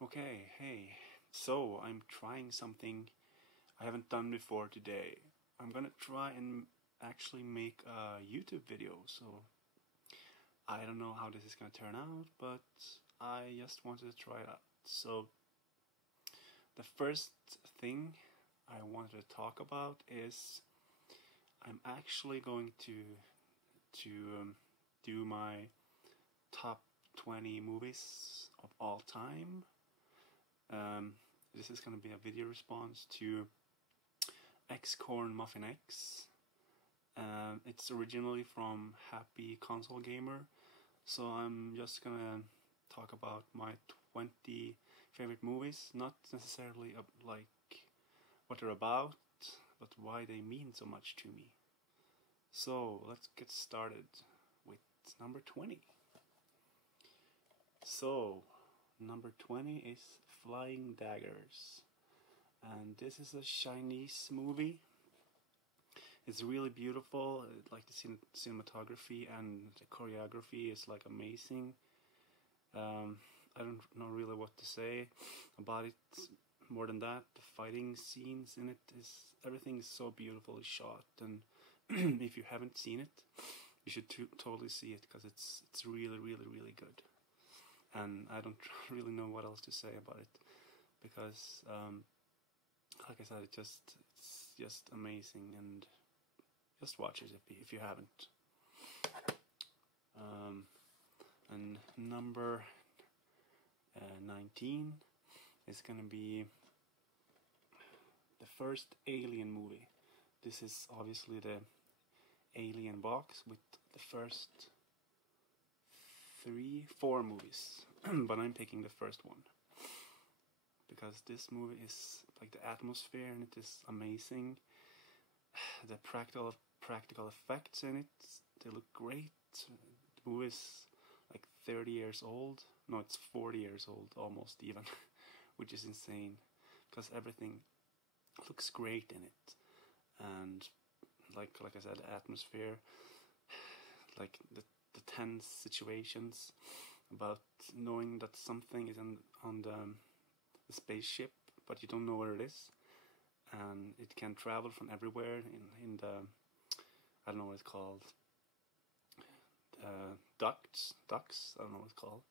Okay, hey, so I'm trying something I haven't done before today. I'm gonna try and actually make a YouTube video, so I don't know how this is gonna turn out, but I just wanted to try it out. So, the first thing I wanted to talk about is I'm actually going to do my top 20 movies of all time. This is going to be a video response to xcornmuffinx. It's originally from Happy Console Gamer, so I'm just gonna talk about my 20 favorite movies, not necessarily like what they're about, but why they mean so much to me. So let's get started with number 20. So, number 20 is Flying Daggers, and this is a Chinese movie. It's really beautiful. Like the cinematography and the choreography is like amazing. I don't know really what to say about it more than that. The fighting scenes in it is everything is so beautifully shot, and if you haven't seen it, you should totally see it because it's really good. And I don't really know what else to say about it because, like I said, it's just amazing, and just watch it if you haven't. And number 19 is gonna be the first Alien movie. This is obviously the Alien box with the first 4 movies, but I'm picking the first one because this movie is like the atmosphere and it is amazing. The practical effects in it, they look great. The movie is like 30 years old. No, it's 40 years old almost even, which is insane because everything looks great in it. And like I said, the atmosphere, like the tense situations about knowing that something is on the spaceship, but you don't know where it is, and it can travel from everywhere in the, I don't know what it's called, ducts, I don't know what it's called.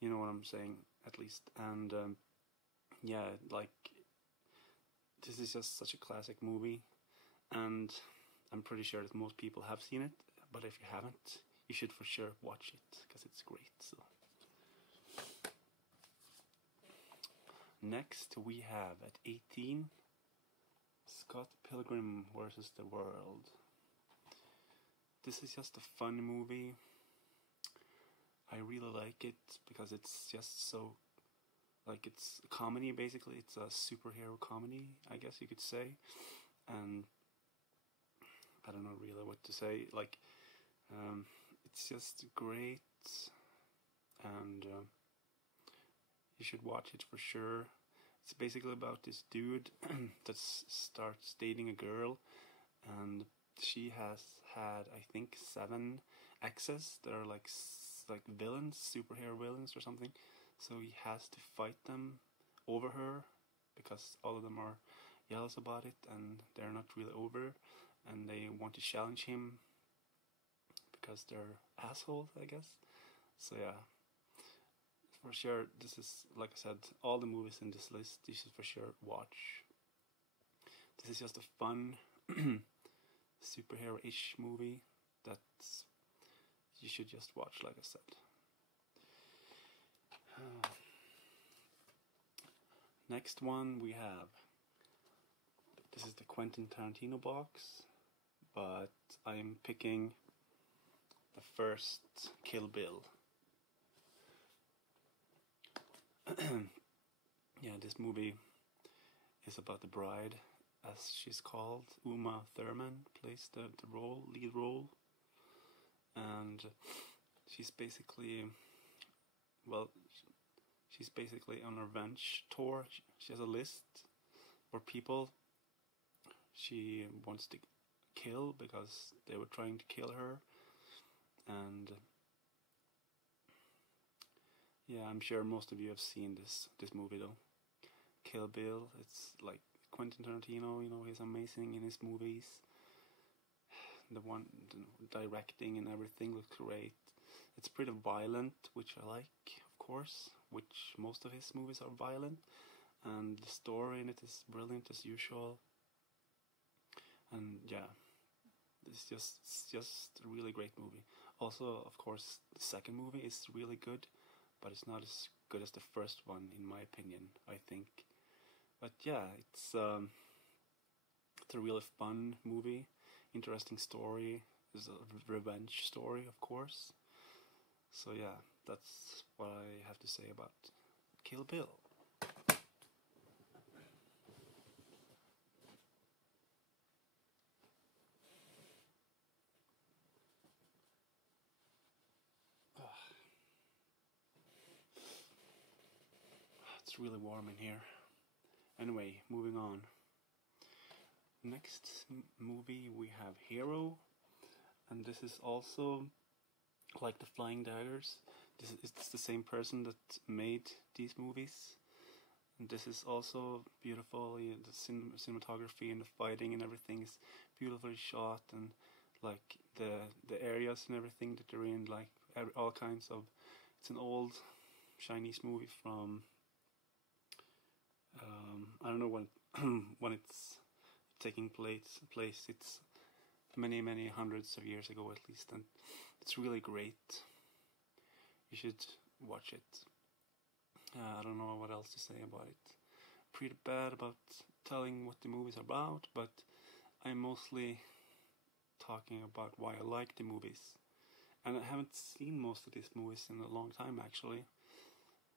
You know what I'm saying, at least. And yeah, like this is just such a classic movie, and I'm pretty sure that most people have seen it. But if you haven't, you should for sure watch it because it's great. So next we have at 18 Scott Pilgrim vs. the World. This is just a fun movie. I really like it because it's just so, like, it's a comedy basically. It's a superhero comedy, I guess you could say. And I don't know really what to say. Like, it's just great, and you should watch it for sure. It's basically about this dude that starts dating a girl, and she has had, I think, 7 exes that are like villains, superhero villains or something. So he has to fight them over her because all of them are jealous about it, and they're not really over, and they want to challenge him because they're assholes, I guess. So yeah, for sure, this is, like I said, all the movies in this list you should for sure watch. This is just a fun superhero-ish movie that you should just watch, like I said. Next one we have, this is the Quentin Tarantino box, but I'm picking the first Kill Bill. Yeah, this movie is about the bride, as she's called. Uma Thurman plays the lead role, and she's basically, well, she's basically on a revenge tour. She has a list for people she wants to kill because they were trying to kill her. And Yeah, I'm sure most of you have seen this movie though. Kill Bill. It's like Quentin Tarantino. You know, he's amazing in his movies. The directing and everything looks great. It's pretty violent, which I like, of course. Which most of his movies are violent, and the story in it is brilliant as usual. And yeah, it's just a really great movie. Also, of course, the second movie is really good, but it's not as good as the first one, in my opinion. I think, but yeah, it's a really fun movie, interesting story. It's a revenge story, of course. So yeah, that's what I have to say about Kill Bill. It's really warm in here. Anyway, moving on. Next movie we have Hero, and this is also like the Flying Daggers. It's the same person that made these movies, and this is also beautiful. The cinematography and the fighting and everything is beautifully shot, and like the areas and everything that they're in, like all kinds of. It's an old Chinese movie from I don't know when when it's taking place. It's many hundreds of years ago at least, and it's really great. You should watch it. I don't know what else to say about it. Pretty bad about telling what the movie's about, but I'm mostly talking about why I like the movies. And I haven't seen most of these movies in a long time actually,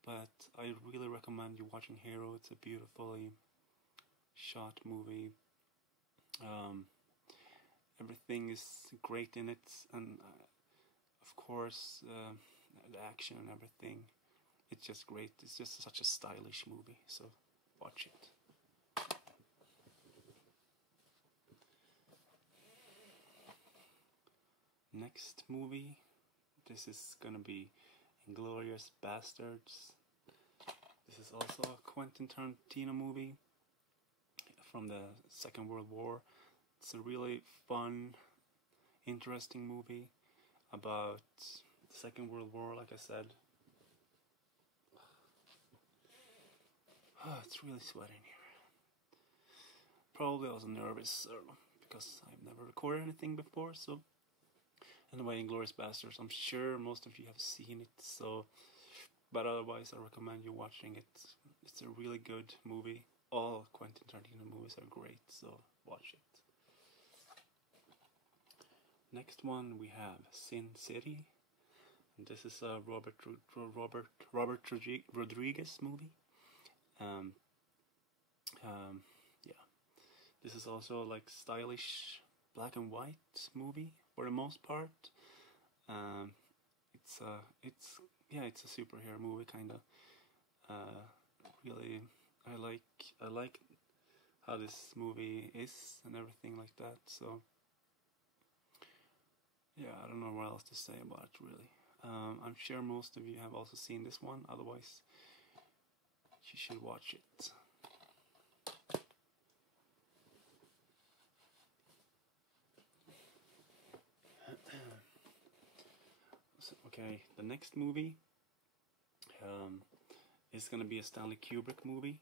but I really recommend you watching Hero. It's a beautifully shot movie. Everything is great in it, and of course the action and everything. It's just great. It's just such a stylish movie, so watch it. Next movie, this is gonna be Inglourious Bastards. This is also a Quentin Tarantino movie from the Second World War. It's a really fun, interesting movie about the Second World War, like I said. Oh, it's really sweaty in here. Probably I was nervous because I've never recorded anything before, so anyway, Inglourious Bastards, I'm sure most of you have seen it, so but otherwise I recommend you watching it. It's a really good movie. All Quentin Tarantino movies are great, so watch it. Next one we have Sin City. And this is a Robert Rodriguez movie. Yeah, this is also like stylish black and white movie for the most part. It's a superhero movie kinda. Really, I like how this movie is and everything like that. So yeah, I don't know what else to say about it really. I'm sure most of you have also seen this one. Otherwise, you should watch it. Okay, the next movie is gonna be a Stanley Kubrick movie,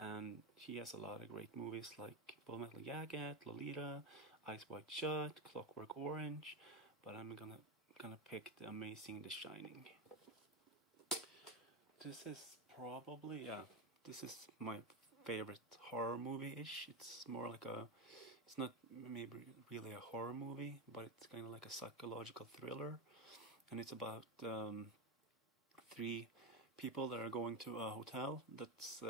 and he has a lot of great movies like Full Metal Jacket, Lolita, Eyes Wide Shut, Clockwork Orange, but I'm gonna pick The Amazing The Shining. This is probably this is my favorite horror movie-ish. It's more like it's not maybe really a horror movie, but it's kind of like a psychological thriller, and it's about three people that are going to a hotel that's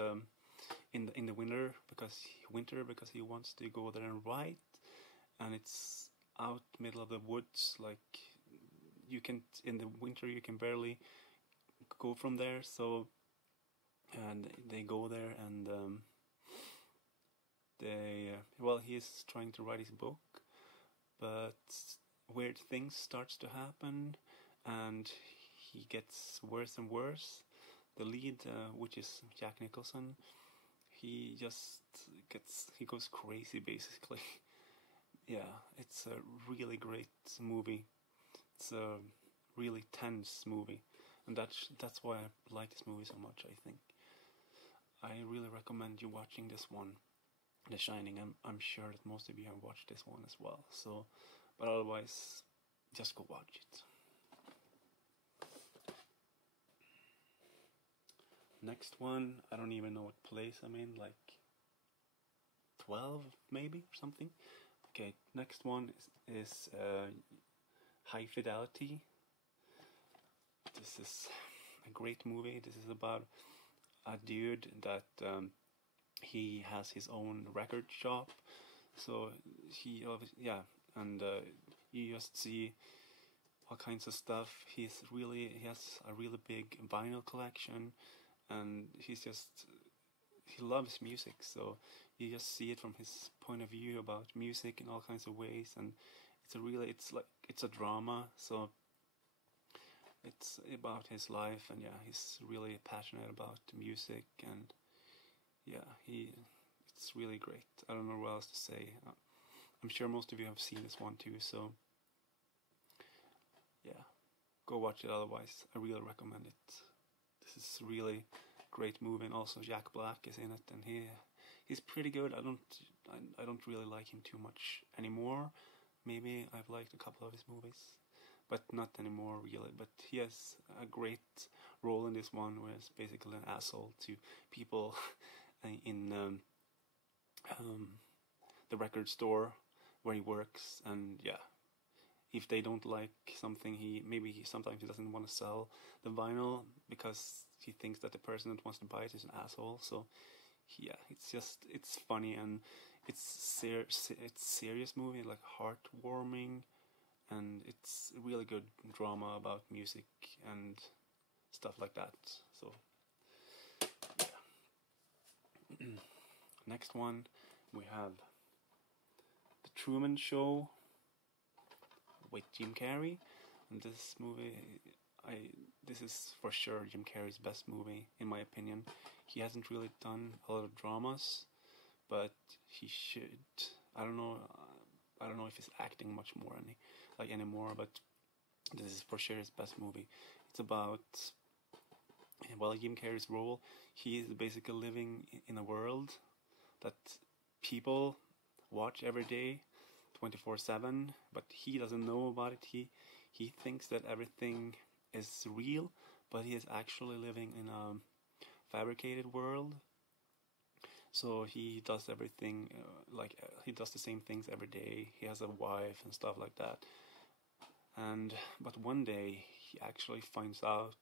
in the winter because he wants to go there and write, and it's out middle of the woods. Like in the winter you can barely go from there. So and they go there and he's trying to write his book, but weird things starts to happen, and he gets worse and worse. the lead, which is Jack Nicholson, he goes crazy basically. Yeah, it's a really great movie. It's a really tense movie, and that's why I like this movie so much. I think I really recommend you watching this one, The Shining. I'm sure that most of you have watched this one as well. So, but otherwise, just go watch it. Next one, I don't even know what place I'm in, like 12 maybe or something. Okay, next one is High Fidelity. This is a great movie. This is about a dude that he has his own record shop. So and you just see all kinds of stuff. He has a really big vinyl collection, and he loves music. So you just see it from his point of view about music in all kinds of ways, and it's a drama. So it's about his life, and yeah, he's really passionate about music, and yeah, it's really great. I don't know what else to say. I'm sure most of you have seen this one too, so yeah, go watch it. Otherwise, I really recommend it. This is really great movie, and also Jack Black is in it, and he's pretty good. I don't really like him too much anymore. Maybe I've liked a couple of his movies, but not anymore really. But he has a great role in this one, where he's basically an asshole to people in the record store where he works, and yeah, if they don't like something, sometimes he doesn't want to sell the vinyl because he thinks that the person that wants to buy it is an asshole. So yeah, it's funny, and it's serious movie, like heartwarming, and it's a really good drama about music and stuff like that. So yeah. Next one, we have The Truman Show with Jim Carrey, and this movie, this is for sure Jim Carrey's best movie in my opinion. He hasn't really done a lot of dramas, but he should. I don't know if he's acting much more anymore, but this is for sure his best movie. It's about, well, Jim Carrey's role. He is basically living in a world that people watch every day, 24/7, but he doesn't know about it. He thinks that everything is real, but he is actually living in a fabricated world. So he does everything he does the same things every day. He has a wife and stuff like that. But one day he actually finds out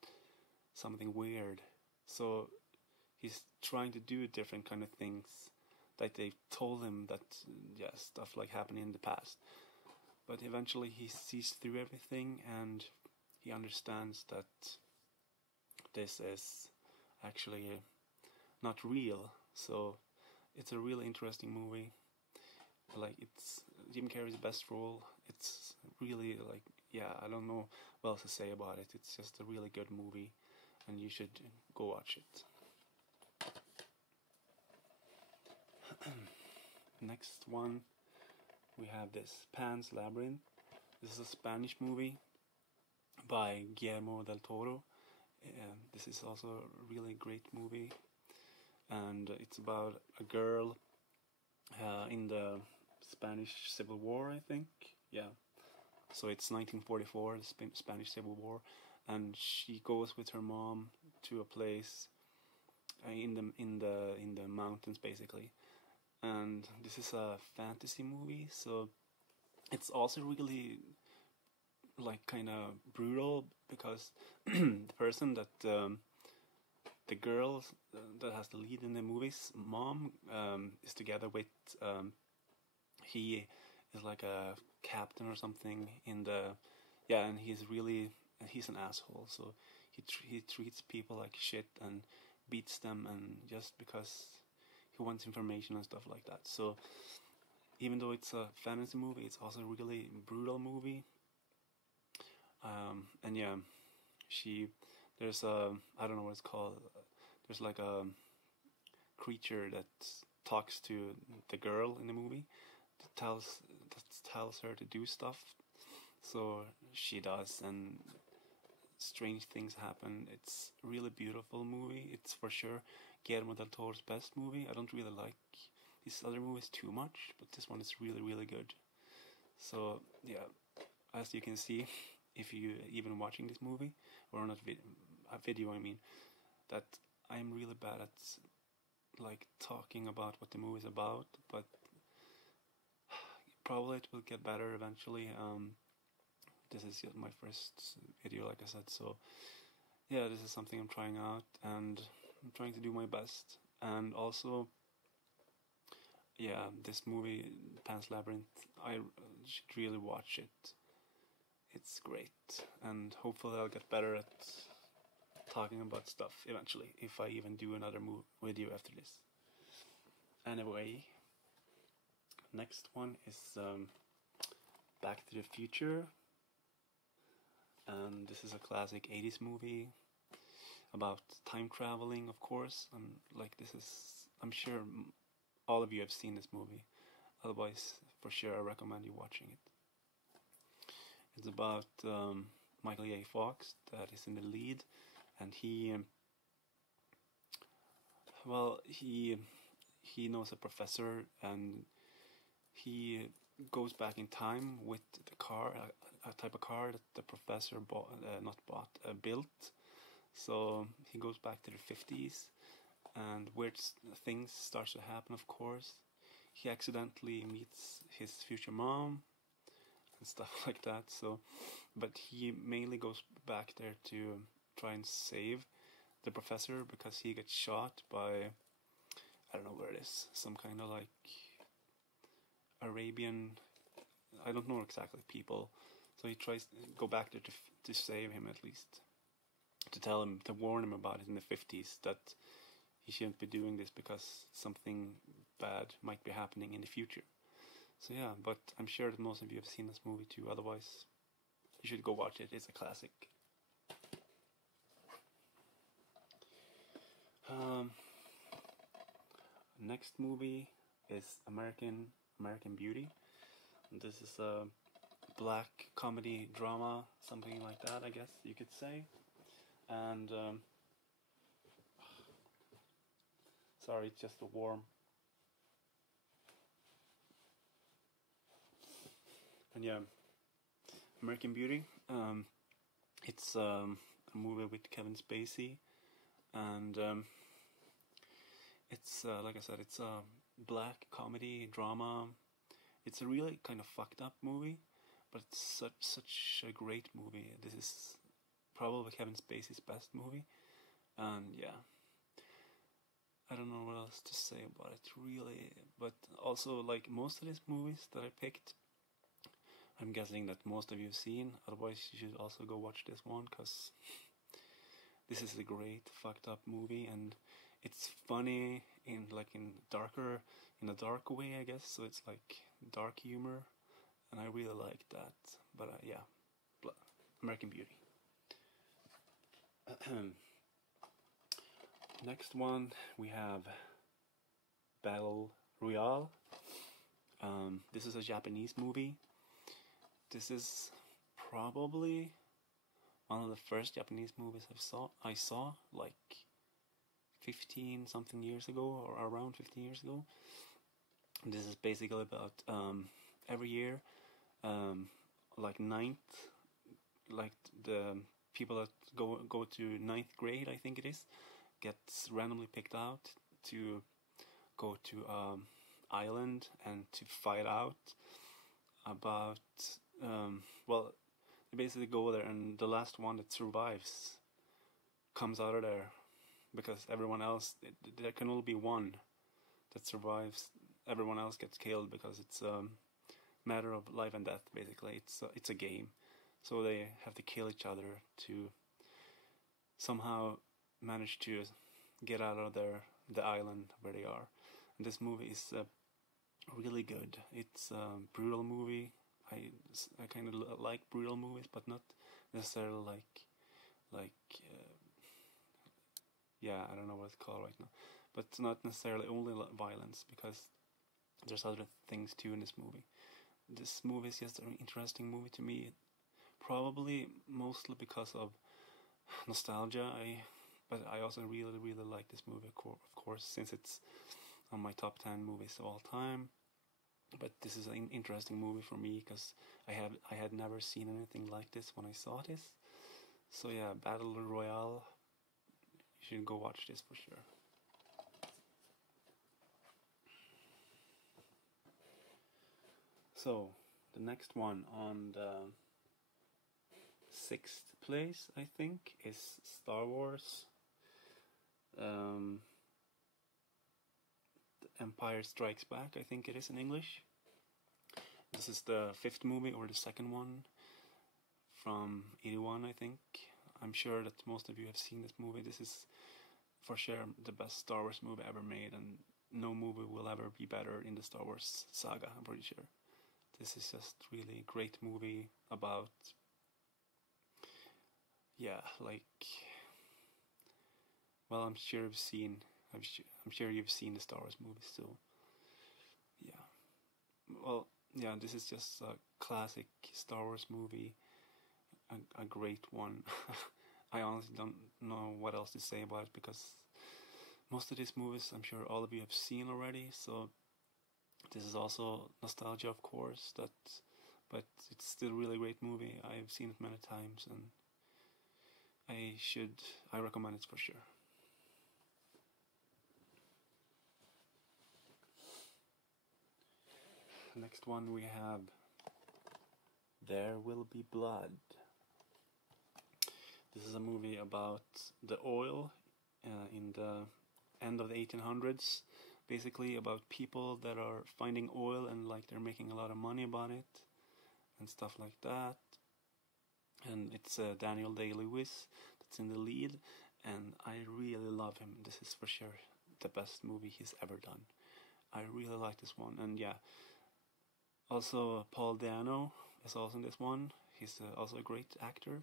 something weird. So he's trying to do different kind of things that they told him that stuff like happened in the past. But eventually he sees through everything, and he understands that this is actually not real. So it's a really interesting movie. It's Jim Carrey's best role. It's really I don't know what else to say about it. It's just a really good movie, and you should go watch it. Next one, we have this Pan's Labyrinth. This is a Spanish movie by Guillermo del Toro. This is also a really great movie, and it's about a girl in the Spanish Civil War, I think. Yeah, so it's 1944, the Spanish Civil War, and she goes with her mom to a place in the mountains, basically. And this is a fantasy movie, so it's also really kind of brutal, because the person that the girl that has the lead in the movie's mom is together with he is like a captain or something in the and he's an asshole. So he treats people like shit and beats them, and just because he wants information and stuff like that. So even though it's a fantasy movie, it's also a really brutal movie. And yeah, There's a, I don't know what it's called. There's like a creature that talks to the girl in the movie, that tells her to do stuff. So she does, and strange things happen. It's a really beautiful movie. It's for sure Guillermo del Toro's best movie. I don't really like these other movies too much, but this one is really, really good. So yeah, as you can see, if you even watching this movie or not a video, I mean, that I'm really bad at like talking about what the movie is about, but probably it will get better eventually. This is my first video, like I said, so yeah, this is something I'm trying out, and I'm trying to do my best. And also, yeah, this movie, Pan's Labyrinth, I should really watch it. It's great, and hopefully I'll get better at talking about stuff eventually, if I even do another video after this. Anyway, next one is Back to the Future, and this is a classic 80s movie about time traveling, of course. And like, I'm sure all of you have seen this movie. Otherwise, for sure, I recommend you watching it. It's about Michael J. Fox that is in the lead, and he knows a professor, and he goes back in time with the car, a type of car that the professor built. So he goes back to the 50s, and weird things starts to happen, of course. He accidentally meets his future mom and stuff like that. So, but he mainly goes back there to try and save the professor, because he gets shot by, I don't know where it is, some kind of like Arabian, I don't know exactly, people. So he tries to go back there to save him, at least to warn him about it in the 50s, that he shouldn't be doing this because something bad might be happening in the future. So yeah, but I'm sure that most of you have seen this movie too. Otherwise, you should go watch it. It's a classic. Next movie is American Beauty. And this is a black comedy drama, something like that, I guess you could say. And sorry, it's just a warm. And yeah, American Beauty. It's a movie with Kevin Spacey, and it's like I said, it's a black comedy drama. It's a really kind of fucked up movie, but it's such a great movie. This is probably Kevin Spacey's best movie, and yeah, I don't know what else to say about it really. But also, like, most of these movies that I picked, I'm guessing that most of you have seen. Otherwise, you should also go watch this one, because this is a great fucked up movie, and it's funny in a dark way, I guess. So it's like dark humor, and I really like that. But yeah, American Beauty. Next one we have Battle Royale. This is a Japanese movie. This is probably one of the first Japanese movies I saw like 15 something years ago, or around 15 years ago. This is basically about every year, like the people that go to 9th grade, I think it is, gets randomly picked out to go to island and to fight out about they basically go there, and the last one that survives comes out of there, because everyone else, there can only be one that survives. Everyone else gets killed, because it's a matter of life and death. Basically, it's a game, so they have to kill each other to somehow manage to get out of the island where they are. And this movie is really good. It's a brutal movie. I kind of like brutal movies, but not necessarily like yeah, I don't know what it's called right now, but not necessarily only violence, because there's other things too in this movie. This movie is just an interesting movie to me, probably mostly because of nostalgia. But I also really really like this movie, of course, since it's on my top 10 movies of all time. But this is an interesting movie for me because I had never seen anything like this when I saw this. So yeah, Battle Royale. You should go watch this for sure. So the next one on the sixth place, I think, is Star Wars. Empire Strikes Back, I think it is in English. This is the fifth movie, or the second one, from 81, I think. I'm sure that most of you have seen this movie. This is for sure the best Star Wars movie ever made, and no movie will ever be better in the Star Wars saga, I'm pretty sure. This is just really a great movie about, yeah, like, well, I'm sure you've seen the Star Wars movies, so yeah. Well, yeah, this is just a classic Star Wars movie, a great one. I honestly don't know what else to say about it, because most of these movies I'm sure all of you have seen already, so this is also nostalgia, of course, but it's still a really great movie. I've seen it many times, and I recommend it for sure. Next one we have There Will Be Blood. This is a movie about the oil in the end of the 1800s, basically about people that are finding oil and like they're making a lot of money about it and stuff like that. And it's Daniel Day-Lewis that's in the lead, and I really love him. This is for sure the best movie he's ever done. I really like this one, and yeah, also Paul Dano is also in this one. He's also a great actor.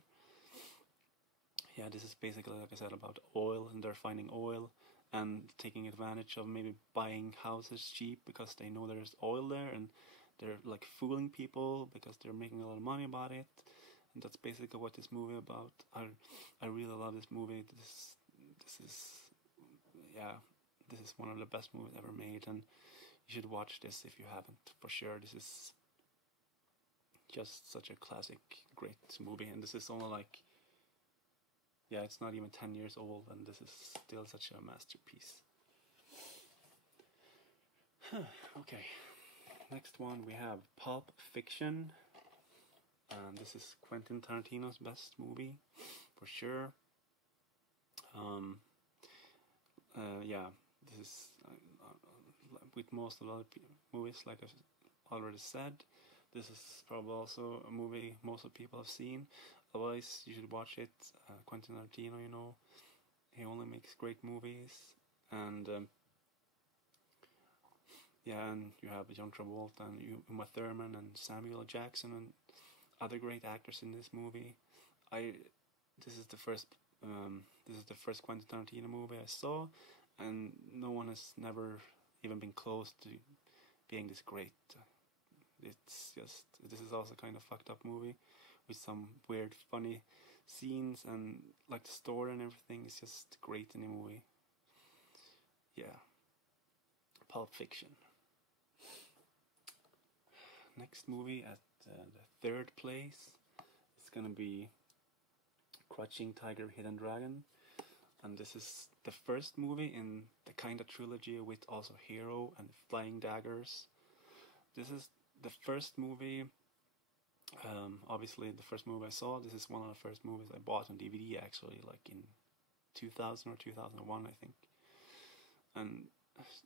Yeah, this is basically, like I said, about oil, and they're finding oil and taking advantage of maybe buying houses cheap because they know there's oil there, and they're like fooling people because they're making a lot of money about it. And that's basically what this movie about. I really love this movie. This is, yeah, this is one of the best movies ever made, and you should watch this if you haven't, for sure. This is just such a classic, great movie, and this is only like, yeah, it's not even 10 years old, and this is still such a masterpiece. Okay, next one we have Pulp Fiction. This is Quentin Tarantino's best movie, for sure. Yeah, this is with most of the other movies, like I've already said, this is probably also a movie most of people have seen. Otherwise, you should watch it. Quentin Tarantino, you know, he only makes great movies, and yeah, and you have John Travolta and Uma Thurman and Samuel L. Jackson and other great actors in this movie. This is the first Quentin Tarantino movie I saw, and no one has never even been close to being this great. It's just, this is also kind of fucked up movie with some weird funny scenes, and like the story and everything is just great in the movie. Yeah, Pulp Fiction. Next movie at the third place is gonna be Crouching Tiger, Hidden Dragon, and this is the first movie in the kind of trilogy with also Hero and Flying Daggers. This is the first movie, obviously the first movie I saw. This is one of the first movies I bought on DVD, actually, like in 2000 or 2001, I think. And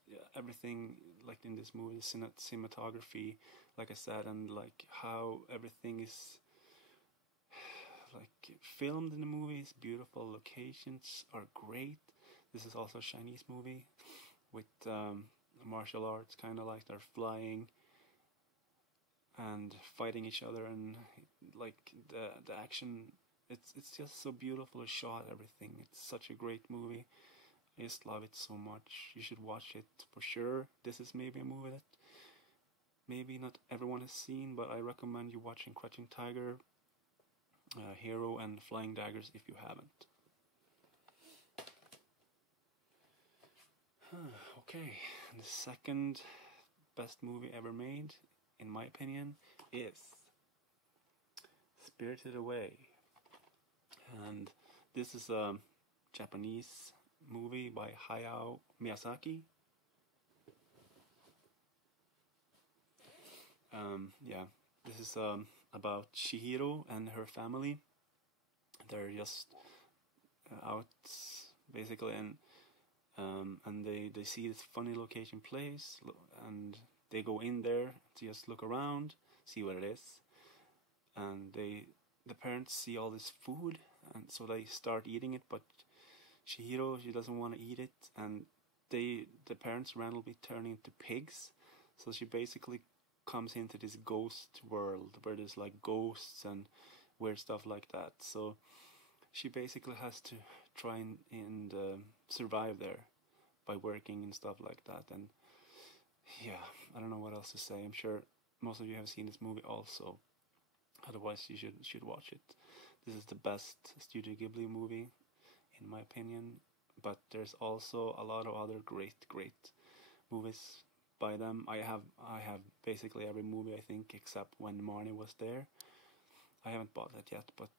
yeah, everything like in this movie, cinematography, like I said, and like how everything is like filmed in the movie is beautiful. Locations are great. This is also a Chinese movie with martial arts, kind of like they're flying and fighting each other, and like the action, it's just so beautifully shot, everything. It's such a great movie. I just love it so much. You should watch it for sure. This is maybe a movie that maybe not everyone has seen, but I recommend you watching Crouching Tiger, Hero, and Flying Daggers if you haven't. Okay, the second best movie ever made, in my opinion, is Spirited Away. And this is a Japanese movie by Hayao Miyazaki. Yeah, this is about Chihiro and her family. They're just out basically, and they see this funny location place, and they go in there to just look around, see what it is, and the parents see all this food, and so they start eating it, but Chihiro, she doesn't want to eat it, and the parents randomly turn into pigs, so she basically comes into this ghost world where there's like ghosts and weird stuff like that. So she basically has to try and survive there by working and stuff like that. And yeah, I don't know what else to say. I'm sure most of you have seen this movie also. Otherwise, you should watch it. This is the best Studio Ghibli movie, in my opinion. But there's also a lot of other great movies by them. I have basically every movie, I think, except When Marnie Was There. I haven't bought that yet, but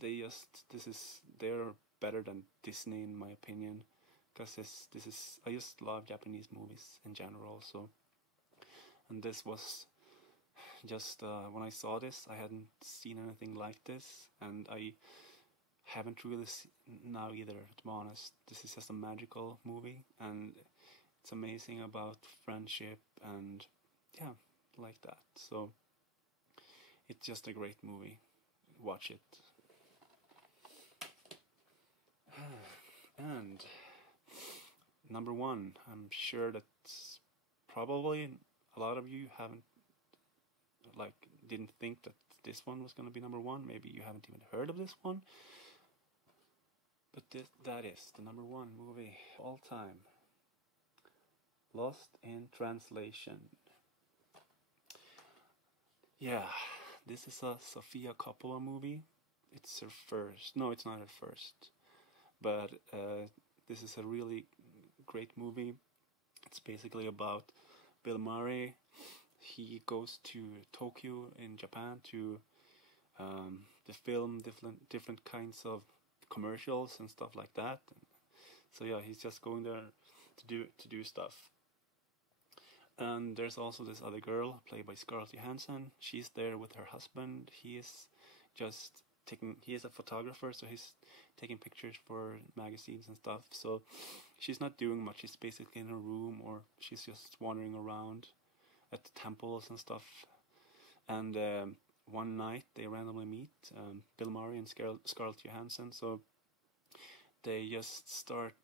they're better than Disney in my opinion, because I just love Japanese movies in general. So, and this was just when I saw this, I hadn't seen anything like this, and I haven't really now either, to be honest. This is just a magical movie, and it's amazing about friendship and yeah, like that. So it's just a great movie. Watch it. And number one, I'm sure that probably a lot of you didn't think that this one was going to be number one. Maybe you haven't even heard of this one. But that is the number one movie of all time. Lost in Translation. Yeah, this is a Sofia Coppola movie. It's her first. No, it's not her first. But this is a really great movie. It's basically about Bill Murray. He goes to Tokyo in Japan to film different kinds of commercials and stuff like that. So yeah, he's just going there to do stuff. And there's also this other girl played by Scarlett Johansson. She's there with her husband. He is a photographer, so he's taking pictures for magazines and stuff. So she's not doing much. She's basically in her room, or she's just wandering around at the temples and stuff. And one night they randomly meet, Bill Murray and Scarlett Johansson. So they just start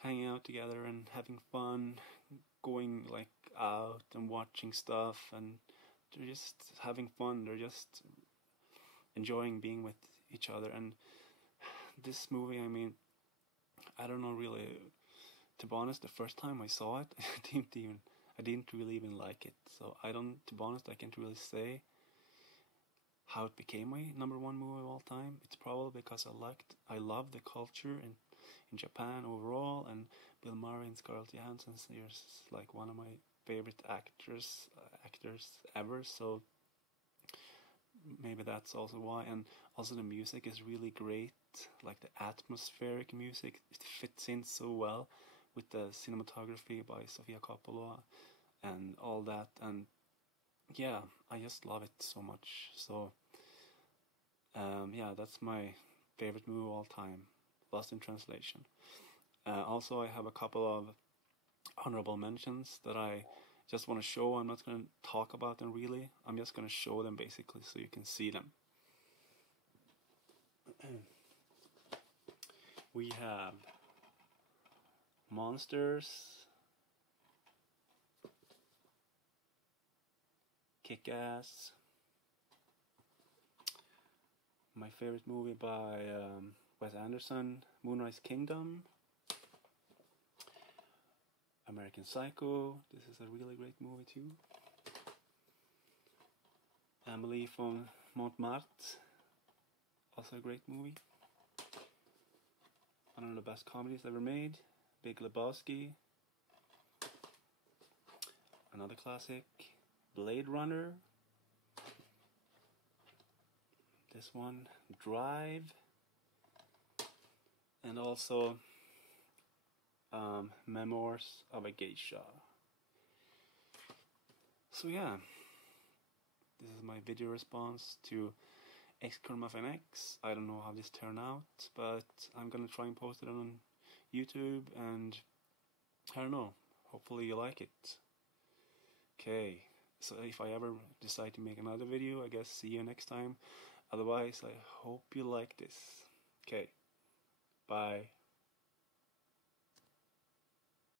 hanging out together and having fun, going like out and watching stuff, and they're just having fun. They're just enjoying being with each other. And this movie, I mean, I don't know really. To be honest, the first time I saw it, I didn't really even like it. So to be honest, I can't really say how it became my number one movie of all time. It's probably because I love the culture in Japan overall, and Bill Murray and Scarlett Johansson is like one of my favorite actors ever. So maybe that's also why. And also the music is really great, like the atmospheric music. It fits in so well with the cinematography by Sofia Coppola and all that. And yeah, I just love it so much. So yeah, that's my favorite movie of all time, Lost in Translation. Also, I have a couple of honorable mentions that I just want to show. I'm not going to talk about them really. I'm just going to show them basically so you can see them. We have Monsters, Kick-Ass, my favorite movie by Wes Anderson, Moonrise Kingdom, American Psycho. This is a really great movie too. Emily from Montmartre, also a great movie. One of the best comedies ever made. Big Lebowski. Another classic. Blade Runner. This one, Drive. And also Memoirs of a Geisha. So yeah, this is my video response to xcornmuffinx. I don't know how this turned out, but I'm gonna try and post it on YouTube, and I don't know, hopefully you like it. Okay, so if I ever decide to make another video, I guess see you next time. Otherwise, I hope you like this. Okay, bye.